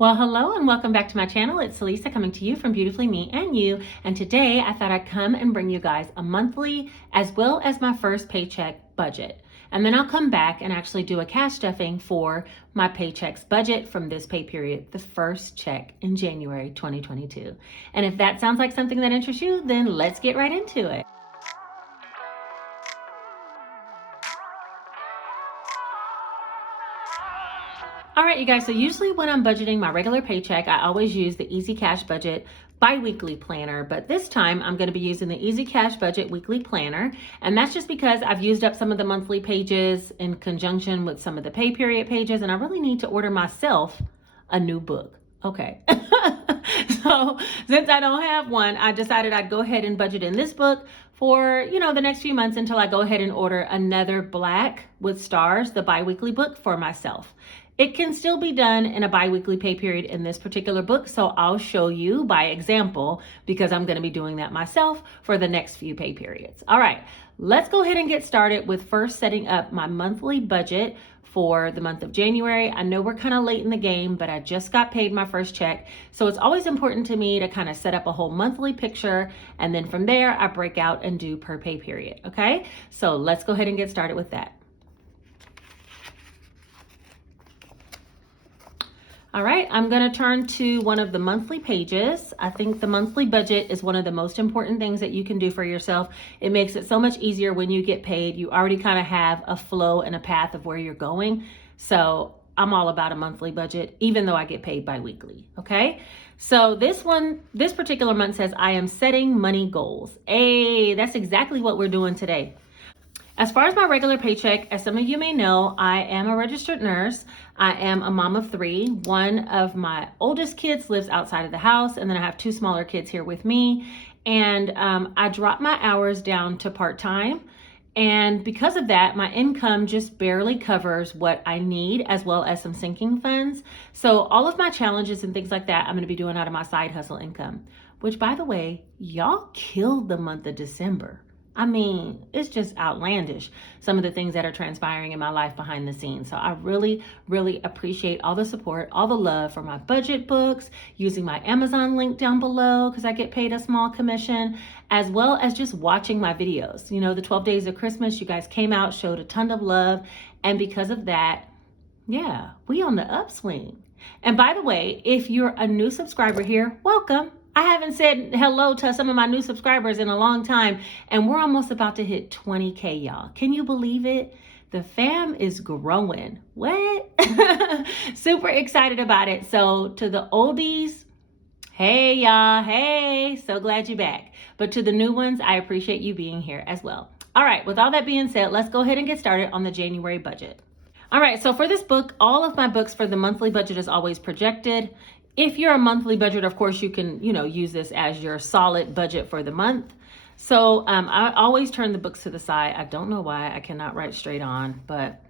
Well, hello and welcome back to my channel. It's Lisa coming to you from Beautifully Me and You. And today I thought I'd come and bring you guys a monthly as well as my first paycheck budget. And then I'll come back and actually do a cash stuffing for my paychecks budget from this pay period, the first check in January 2022. And if that sounds like something that interests you, then let's get right into it. All right, you guys, so usually when I'm budgeting my regular paycheck, I always use the Easy Cash Budget bi-weekly planner, but this time I'm going to be using the Easy Cash Budget weekly planner, and that's just because I've used up some of the monthly pages in conjunction with some of the pay period pages, and I really need to order myself a new book. Okay. So since I don't have one, I decided I'd go ahead and budget in this book for, the next few months until I go ahead and order another Black with Stars, the bi-weekly book for myself. It can still be done in a bi-weekly pay period in this particular book, so I'll show you by example because I'm going to be doing that myself for the next few pay periods. All right, let's go ahead and get started with first setting up my monthly budget for the month of January. I know we're kind of late in the game, but I just got paid my first check, so it's always important to me to kind of set up a whole monthly picture, and then from there I break out and do per pay period, okay? So let's go ahead and get started with that. All right, I'm going to turn to one of the monthly pages. I think the monthly budget is one of the most important things that you can do for yourself. It makes it so much easier when you get paid. You already kind of have a flow and a path of where you're going. So I'm all about a monthly budget, even though I get paid bi-weekly, okay? So this particular month says, I am setting money goals. Hey, that's exactly what we're doing today. As far as my regular paycheck, as some of you may know, I am a registered nurse. I am a mom of three. One of my oldest kids lives outside of the house, and then I have two smaller kids here with me. And I dropped my hours down to part-time. And because of that, my income just barely covers what I need, as well as some sinking funds. So all of my challenges and things like that, I'm going to be doing out of my side hustle income, which, by the way, y'all killed the month of December. I mean, it's just outlandish, some of the things that are transpiring in my life behind the scenes. So I really, really appreciate all the support, all the love for my budget books, using my Amazon link down below because I get paid a small commission, as well as just watching my videos. The 12 days of Christmas, you guys came out, showed a ton of love. And because of that, yeah, we on the upswing. And by the way, if you're a new subscriber here, welcome. I haven't said hello to some of my new subscribers in a long time, and we're almost about to hit 20K, y'all. Can you believe it? The fam is growing. What? Super excited about it. So to the oldies, hey y'all, hey, so glad you're back. But to the new ones, I appreciate you being here as well. All right, with all that being said, let's go ahead and get started on the January budget. All right, so for this book, all of my books for the monthly budget is always projected. If you're a monthly budget, of course, you can, use this as your solid budget for the month. So I always turn the books to the side. I don't know why I cannot write straight on, but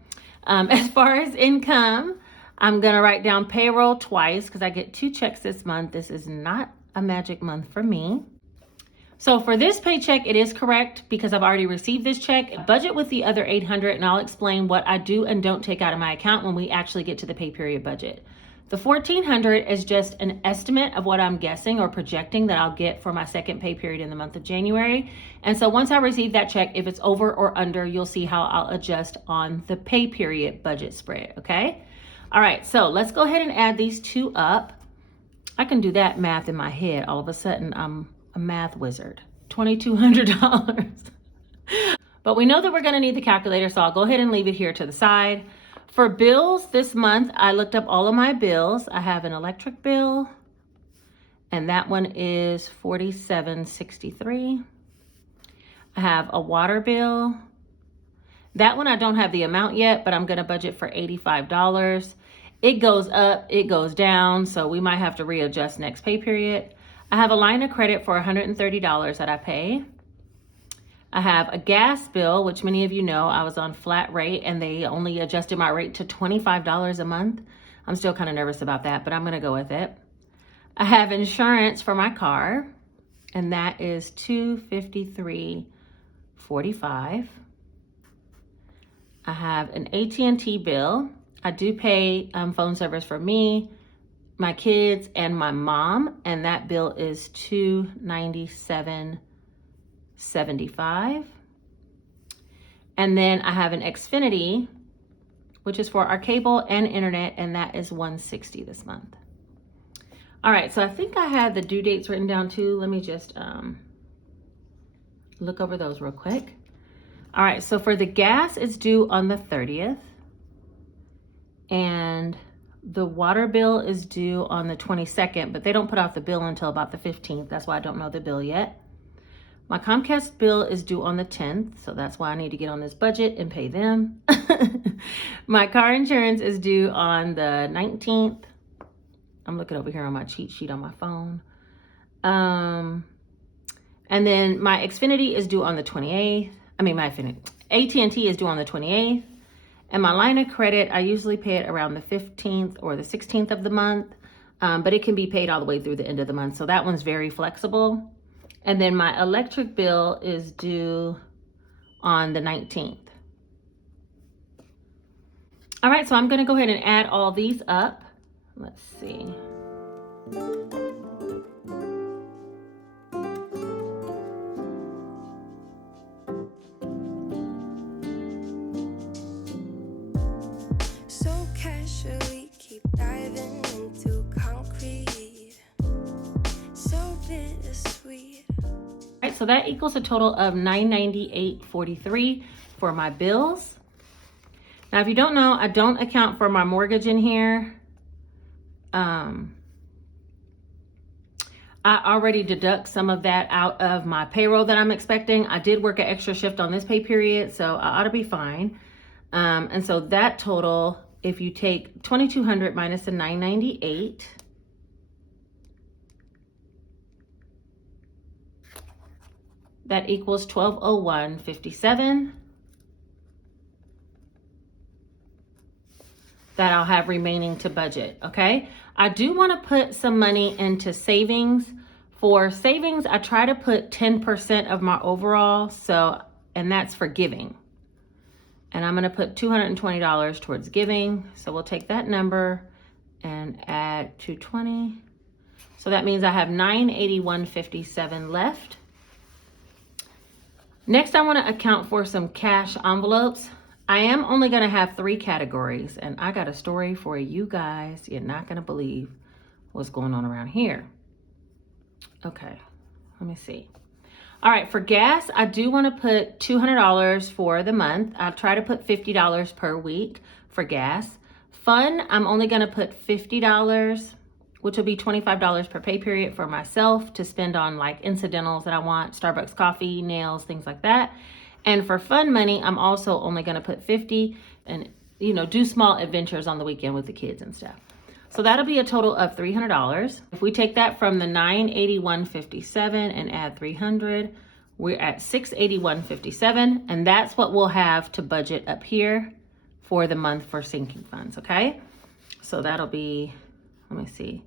as far as income, I'm going to write down payroll twice because I get 2 checks this month. This is not a magic month for me. So for this paycheck, it is correct because I've already received this check. Budget with the other $800, and I'll explain what I do and don't take out of my account when we actually get to the pay period budget. The $1,400 is just an estimate of what I'm guessing or projecting that I'll get for my second pay period in the month of January. And so once I receive that check, if it's over or under, you'll see how I'll adjust on the pay period budget spread, okay? All right, so let's go ahead and add these two up. I can do that math in my head. All of a sudden, I'm a math wizard. $2,200. But we know that we're gonna need the calculator, so I'll go ahead and leave it here to the side. For bills this month, I looked up all of my bills. I have an electric bill, and that one is $47.63. I have a water bill. That one I don't have the amount yet, but I'm gonna budget for $85. It goes up, it goes down, so we might have to readjust next pay period. I have a line of credit for $130 that I pay. I have a gas bill, which many of you know I was on flat rate and they only adjusted my rate to $25 a month. I'm still kind of nervous about that, but I'm going to go with it. I have insurance for my car, and that is $253.45. I have an AT&T bill. I do pay phone service for me my kids, and my mom, and that bill is $297.75. And then I have an Xfinity, which is for our cable and internet, and that is $160 this month. All right, so I think I had the due dates written down too. Let me just look over those real quick. All right, so for the gas, it's due on the 30th. And the water bill is due on the 22nd, but they don't put out the bill until about the 15th. That's why I don't know the bill yet. My Comcast bill is due on the 10th, so that's why I need to get on this budget and pay them. My car insurance is due on the 19th. I'm looking over here on my cheat sheet on my phone. And then my Xfinity is due on the 28th. AT&T is due on the 28th. And my line of credit, I usually pay it around the 15th or the 16th of the month, but it can be paid all the way through the end of the month. So that one's very flexible. And then my electric bill is due on the 19th. All right, so I'm gonna go ahead and add all these up. Let's see. So casually keep diving into concrete. So bittersweet. All right, so that equals a total of $998.43 for my bills. Now, if you don't know, I don't account for my mortgage in here. I already deduct some of that out of my payroll that I'm expecting. I did work an extra shift on this pay period, so I ought to be fine. And so that total, if you take $2,200 minus the $998, that equals $1,201.57. That I'll have remaining to budget, okay? I do want to put some money into savings. For savings, I try to put 10% of my overall, and that's for giving. And I'm gonna put $220 towards giving. So we'll take that number and add 220. So that means I have $981.57 left. Next, I wanna account for some cash envelopes. I am only gonna have 3 categories, and I got a story for you guys. You're not gonna believe what's going on around here. Okay, let me see. All right, for gas, I do wanna put $200 for the month. I'll try to put $50 per week for gas. Fun, I'm only gonna put $50, which will be $25 per pay period for myself to spend on like incidentals that I want, Starbucks coffee, nails, things like that. And for fun money, I'm also only gonna put $50 and do small adventures on the weekend with the kids and stuff. So that'll be a total of $300. If we take that from the $981.57 and add 300, we're at $681.57, and that's what we'll have to budget up here for the month for sinking funds, okay? So that'll be, let me see,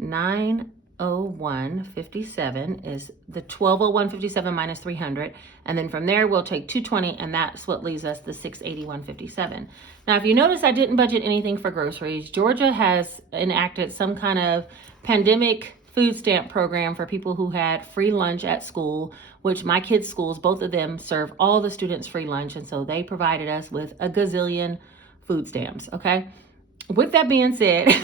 901.57 is the 1201.57 minus 300, and then from there we'll take 220, and that's what leaves us the 681.57. Now, if you notice, I didn't budget anything for groceries. Georgia has enacted some kind of pandemic food stamp program for people who had free lunch at school, which my kids' schools, both of them, serve all the students free lunch, and so they provided us with a gazillion food stamps, okay? With that being said,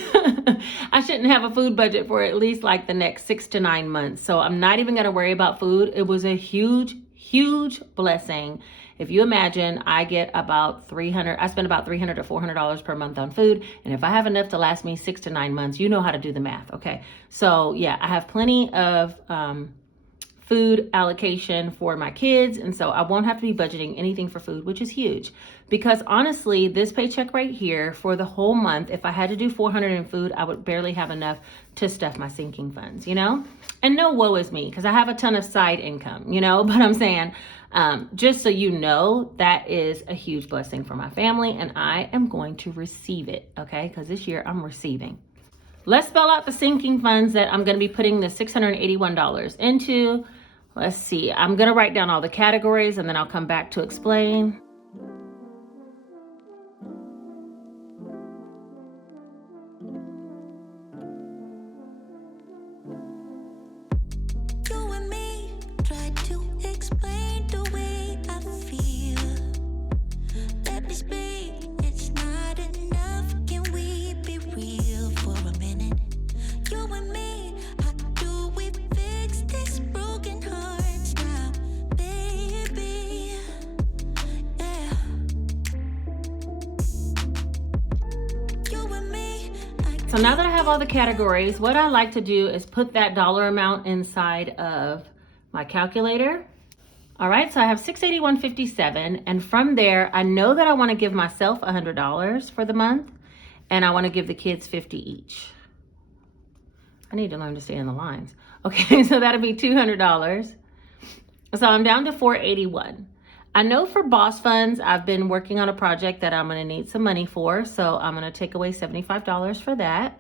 I shouldn't have a food budget for at least like the next 6 to 9 months. So I'm not even going to worry about food. It was a huge, huge blessing. If you imagine, I spend about $300 to $400 per month on food. And if I have enough to last me 6 to 9 months, you know how to do the math. Okay. So yeah, I have plenty of, food allocation for my kids, and so I won't have to be budgeting anything for food, which is huge, because honestly, this paycheck right here for the whole month, if I had to do $400 in food, I would barely have enough to stuff my sinking funds, and no woe is me, because I have a ton of side income, but I'm saying, just so you know, that is a huge blessing for my family, and I am going to receive it, okay, because this year I'm receiving. Let's spell out the sinking funds that I'm going to be putting the $681 into. Let's see. I'm going to write down all the categories and then I'll come back to explain. So now that I have all the categories, what I like to do is put that dollar amount inside of my calculator. All right, so I have $681.57, and from there, I know that I want to give myself $100 for the month, and I want to give the kids $50 each. I need to learn to stay in the lines. Okay, so that'll be $200. So I'm down to $481. I know for boss funds, I've been working on a project that I'm going to need some money for, so I'm going to take away $75 for that.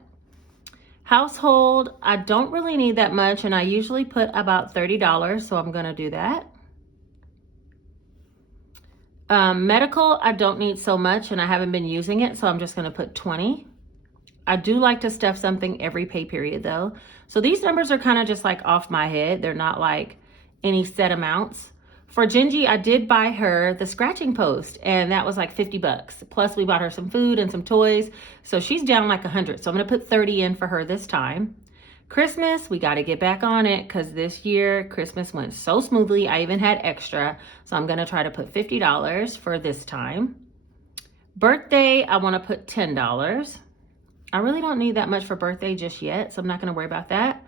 Household, I don't really need that much, and I usually put about $30, so I'm going to do that. Medical, I don't need so much, and I haven't been using it, so I'm just going to put 20. I do like to stuff something every pay period, though. So these numbers are kind of just like off my head. They're not like any set amounts. For Gingy, I did buy her the scratching post, and that was like 50 bucks. Plus, we bought her some food and some toys, so she's down like 100. So I'm going to put 30 in for her this time. Christmas, we got to get back on it because this year Christmas went so smoothly. I even had extra, so I'm going to try to put $50 for this time. Birthday, I want to put $10. I really don't need that much for birthday just yet, so I'm not going to worry about that.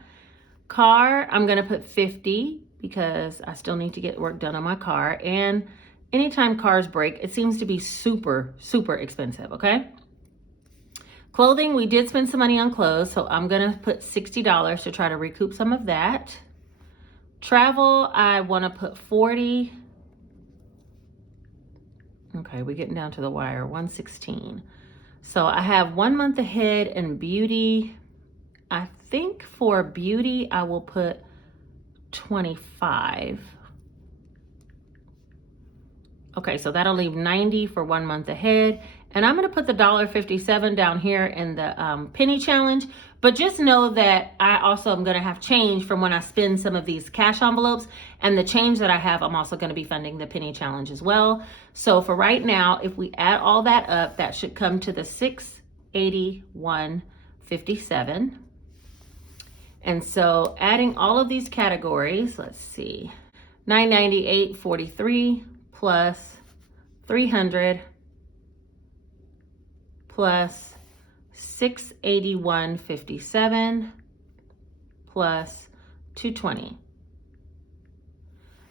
Car, I'm going to put $50 because I still need to get work done on my car. And anytime cars break, it seems to be super, super expensive, okay? Clothing, we did spend some money on clothes, so I'm going to put $60 to try to recoup some of that. Travel, I want to put $40. Okay, we're getting down to the wire, $116. So I have 1 month ahead in beauty. I think for beauty, I will put $25. Okay, so that'll leave $90 for 1 month ahead. And I'm going to put the $1.57 down here in the penny challenge. But just know that I also am going to have change from when I spend some of these cash envelopes. And the change that I have, I'm also going to be funding the penny challenge as well. So for right now, if we add all that up, that should come to the $681.57. And so adding all of these categories, let's see, $998.43 plus $300 plus $681.57 plus $220.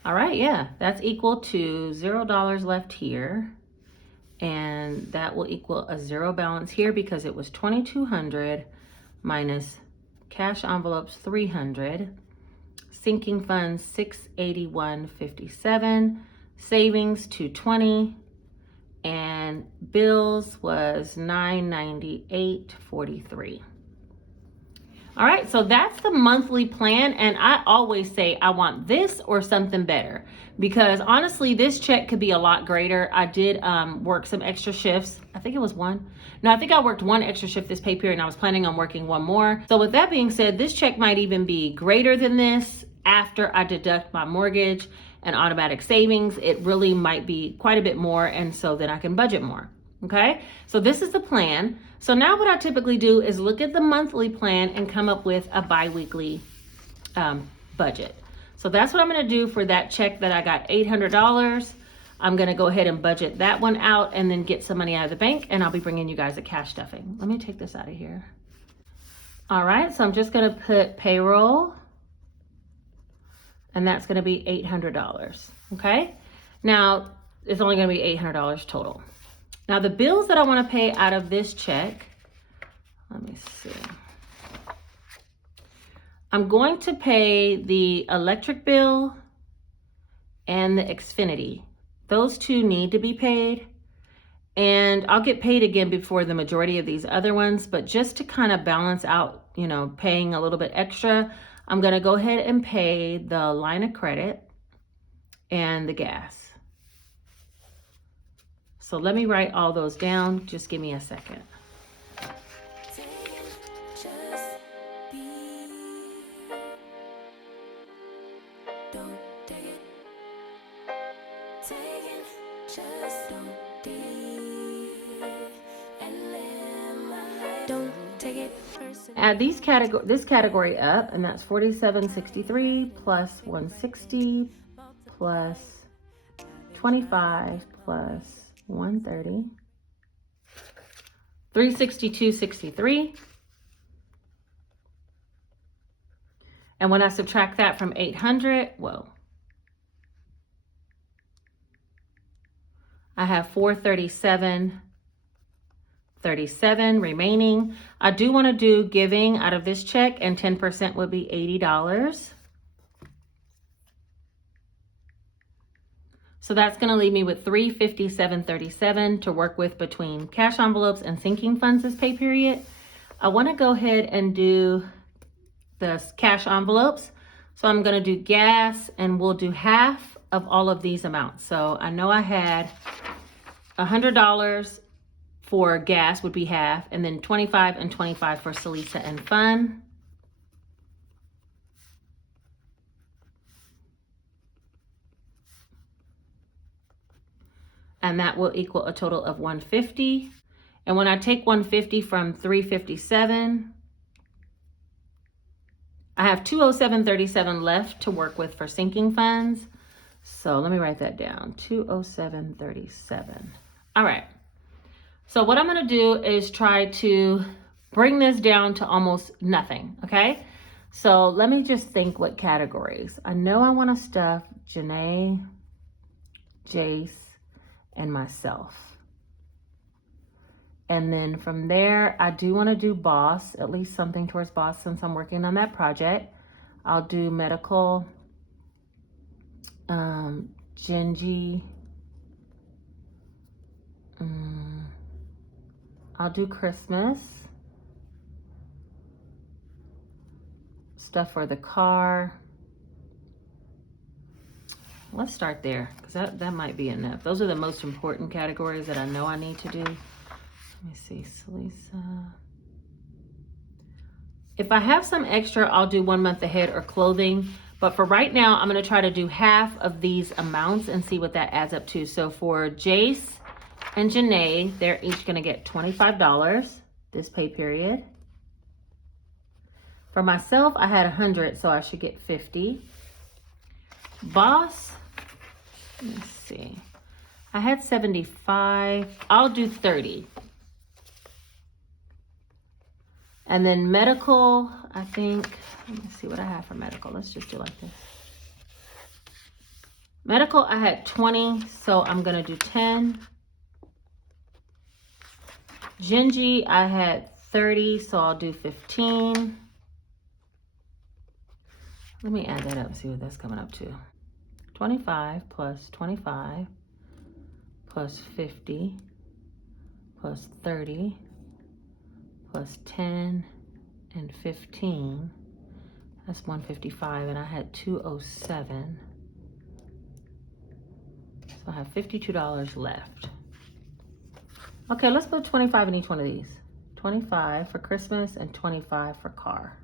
All right, yeah, that's equal to $0 left here. And that will equal a zero balance here because it was $2,200 minus cash envelopes $300, sinking funds $681.57, savings $220, and bills was $998.43. All right, so that's the monthly plan, and I always say I want this or something better because honestly, this check could be a lot greater. I did work some extra shifts. I think it was one. No, I think I worked one extra shift this pay period, and I was planning on working one more. So with that being said, this check might even be greater than this after I deduct my mortgage and automatic savings. It really might be quite a bit more, and so then I can budget more. Okay, so this is the plan. So now what I typically do is look at the monthly plan and come up with a bi-weekly budget. So that's what I'm going to do for that check that I got $800. I'm going to go ahead and budget that one out and then get some money out of the bank, and I'll be bringing you guys a cash stuffing. Let me take this out of here. All right, so I'm just going to put payroll, and that's going to be $800. Okay, now it's only going to be $800 total. Now the bills that I want to pay out of this check, let me see. I'm going to pay the electric bill and the Xfinity. Those two need to be paid. And I'll get paid again before the majority of these other ones, but just to kind of balance out, you know, paying a little bit extra, I'm going to go ahead and pay the line of credit and the gas. So let me write all those down. Just give me a second. Add this category up, and that's $47.63 plus $160 plus $25 plus $130, $362.63. And when I subtract that from 800, I have 437.37 remaining. I do want to do giving out of this check, and 10% would be $80. So that's going to leave me with $357.37 to work with between cash envelopes and sinking funds this pay period. I want to go ahead and do the cash envelopes. So I'm going to do gas, and we'll do half of all of these amounts. So I know I had $100 for gas would be half, and then 25 and 25 for Salisa and Fun. And that will equal a total of 150. And when I take 150 from 357, I have 207.37 left to work with for sinking funds. So let me write that down, 207.37. All right. So what I'm going to do is try to bring this down to almost nothing, okay? So let me just think what categories. I know I want to stuff Janae, Jace, and myself. And then from there, I do want to do boss, at least something towards boss since I'm working on that project. I'll do medical, Genji, I'll do Christmas, stuff for the car. Let's start there, because that might be enough. Those are the most important categories that I know I need to do. Let me see, Salisa. If I have some extra, I'll do 1 month ahead or clothing. But for right now, I'm going to try to do half of these amounts and see what that adds up to. So for Jace and Janae, they're each going to get $25 this pay period. For myself, I had 100, so I should get 50. Boss, let me see. I had 75. I'll do 30. And then medical, I think, let me see what I have for medical. Let's just do like this. Medical, I had 20, so I'm going to do 10. Genji, I had 30, so I'll do 15. Let me add that up and see what that's coming up to. 25 plus 25 plus 50 plus 30 plus 10 and 15. That's 155, and I had 207. So I have $52 left. Okay, let's put 25 in each one of these. 25 for Christmas and 25 for car.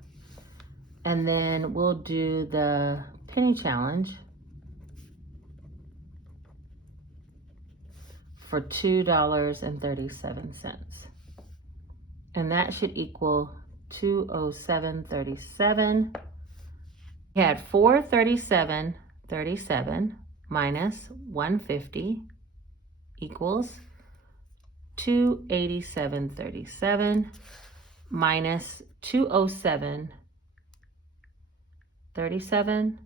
And then we'll do the penny challenge for $2.37. And that should equal 207.37. We had 437.37 minus 150 equals 287.37 minus 207.37,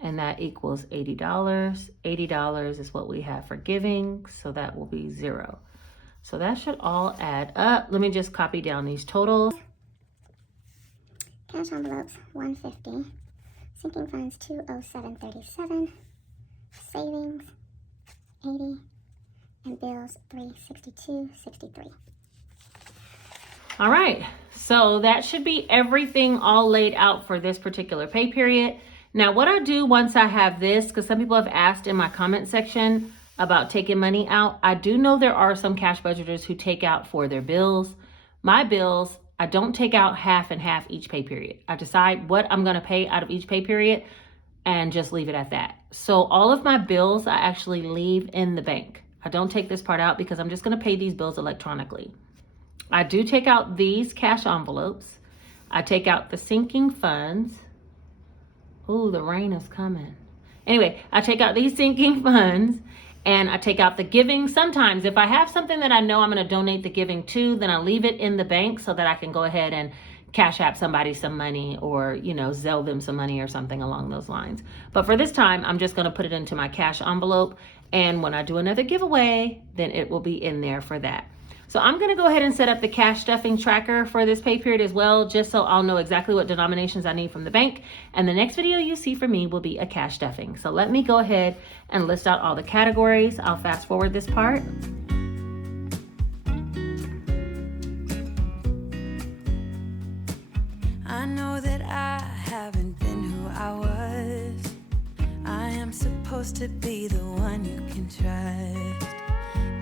and that equals $80. $80 is what we have for giving, so that will be 0. So that should all add up. Let me just copy down these totals. Cash envelopes, 150. Sinking funds, 207.37. Savings, 80. And bills, 362.63. All right, so that should be everything all laid out for this particular pay period. Now, what I do once I have this, because some people have asked in my comment section about taking money out, I do know there are some cash budgeters who take out for their bills. My bills, I don't take out half and half each pay period. I decide what I'm going to pay out of each pay period and just leave it at that. So all of my bills, I actually leave in the bank. I don't take this part out because I'm just going to pay these bills electronically. I do take out these cash envelopes. I take out the sinking funds. Oh, the rain is coming. Anyway, I take out these sinking funds, and I take out the giving. Sometimes if I have something that I know I'm going to donate the giving to, then I leave it in the bank so that I can go ahead and Cash App somebody some money or, Zelle them some money or something along those lines. But for this time, I'm just going to put it into my cash envelope. And when I do another giveaway, then it will be in there for that. So I'm going to go ahead and set up the cash stuffing tracker for this pay period as well, just so I'll know exactly what denominations I need from the bank. And the next video you see from me will be a cash stuffing. So let me go ahead and list out all the categories. I'll fast forward this part. I know that I haven't been who I was. I am supposed to be the one you can trust.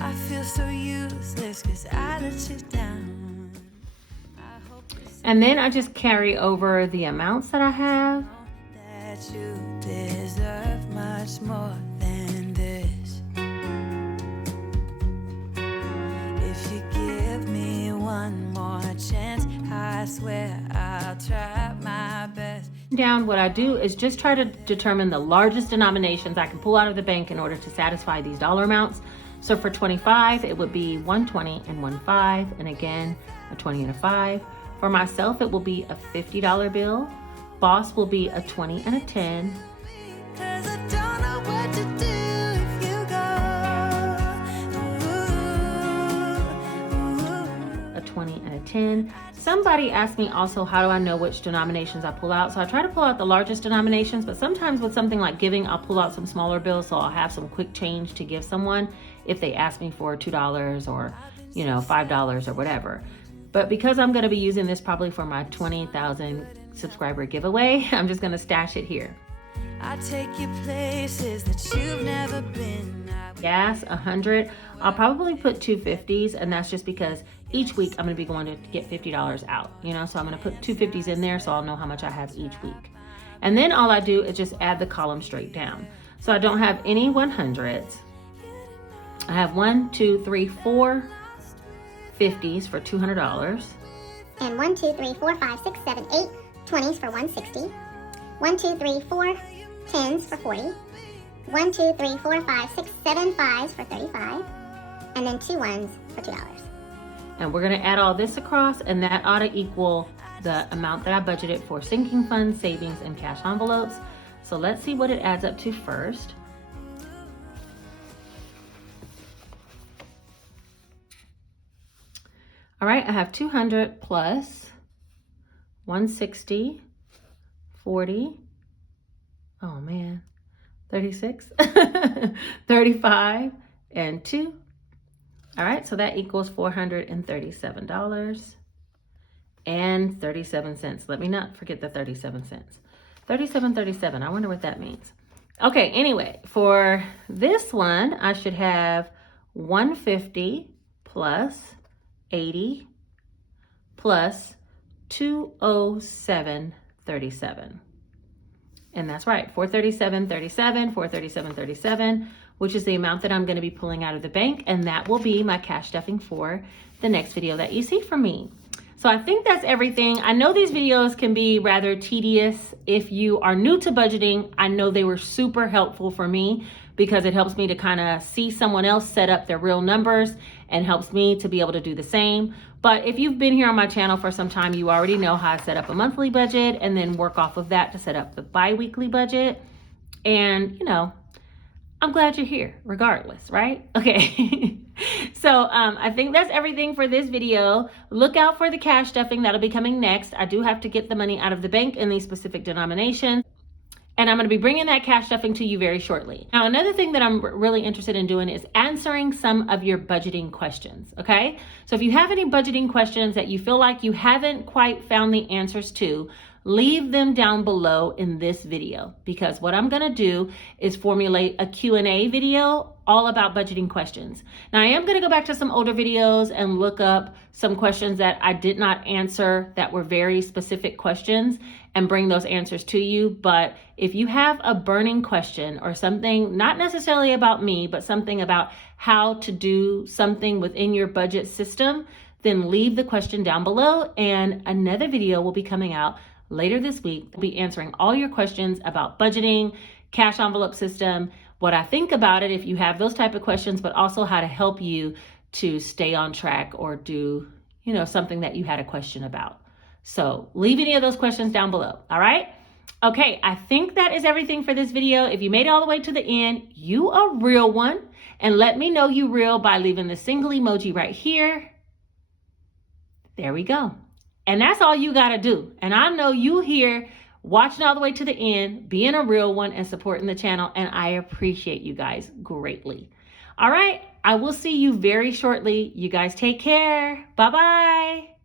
I feel so useless because I let you down. And then I just carry over the amounts that I have. That you deserve much more than this. If you give me one more chance, I swear I'll try my best. Down, what I do is just try to determine the largest denominations I can pull out of the bank in order to satisfy these dollar amounts. So for 25, it would be 120 and 1 5, and again, a 20 and a 5. For myself, it will be a $50 bill. Boss will be a 20 and a 10. Cause I don't know what to do if you go. A 20 and a 10. Somebody asked me also, how do I know which denominations I pull out? So I try to pull out the largest denominations, but sometimes with something like giving, I'll pull out some smaller bills so I'll have some quick change to give someone if they ask me for $2 or, $5 or whatever. But because I'm going to be using this probably for my 20,000 subscriber giveaway, I'm just going to stash it here. I take you places that you've never been. Gas, 100. I'll probably put 250s, and that's just because each week I'm going to be going to get $50 out, so I'm going to put 250s in there so I'll know how much I have each week. And then all I do is just add the column straight down. So I don't have any 100s. I have 1, 2, 3, 4 50s for $200. And 1, 2, 3, 4, 5, 6, 7, 8 20s for 160. 1, 2, 3, 4 10s for 40. 1, 2, 3, 4, 5, 6, 7 5s for 35. And then 2 1s for $2. And we're going to add all this across, and that ought to equal the amount that I budgeted for sinking funds, savings, and cash envelopes. So let's see what it adds up to first. All right, I have 200 plus 160, 40, oh man, 36, 35, and 2. All right, so that equals $437.37. Let me not forget the 37 cents. 37.37, I wonder what that means. Okay, anyway, for this one, I should have 150 plus 80 plus 207.37. And that's right, 437.37, 437.37, which is the amount that I'm going to be pulling out of the bank, and that will be my cash stuffing for the next video that you see from me. So I think that's everything. I know these videos can be rather tedious. If you are new to budgeting, I know they were super helpful for me because it helps me to kind of see someone else set up their real numbers and helps me to be able to do the same. But if you've been here on my channel for some time, you already know how I set up a monthly budget and then work off of that to set up the bi-weekly budget. And, I'm glad you're here regardless, right? Okay. So I think that's everything for this video. Look out for the cash stuffing that'll be coming next. I do have to get the money out of the bank in these specific denominations. And I'm going to be bringing that cash stuffing to you very shortly. Now, another thing that I'm really interested in doing is answering some of your budgeting questions, okay? So if you have any budgeting questions that you feel like you haven't quite found the answers to, leave them down below in this video, because what I'm going to do is formulate a Q&A video all about budgeting questions. Now, I am going to go back to some older videos and look up some questions that I did not answer that were very specific questions and bring those answers to you. But if you have a burning question or something, not necessarily about me, but something about how to do something within your budget system, then leave the question down below and another video will be coming out later this week. I'll be answering all your questions about budgeting, cash envelope system, what I think about it if you have those type of questions, but also how to help you to stay on track or do, something that you had a question about. So leave any of those questions down below. All right. Okay, I think that is everything for this video. If you made it all the way to the end, you a real one. And let me know you real by leaving the single emoji right here. There we go. And that's all you got to do. And I know you here watching all the way to the end, being a real one and supporting the channel. And I appreciate you guys greatly. All right. I will see you very shortly. You guys take care. Bye-bye.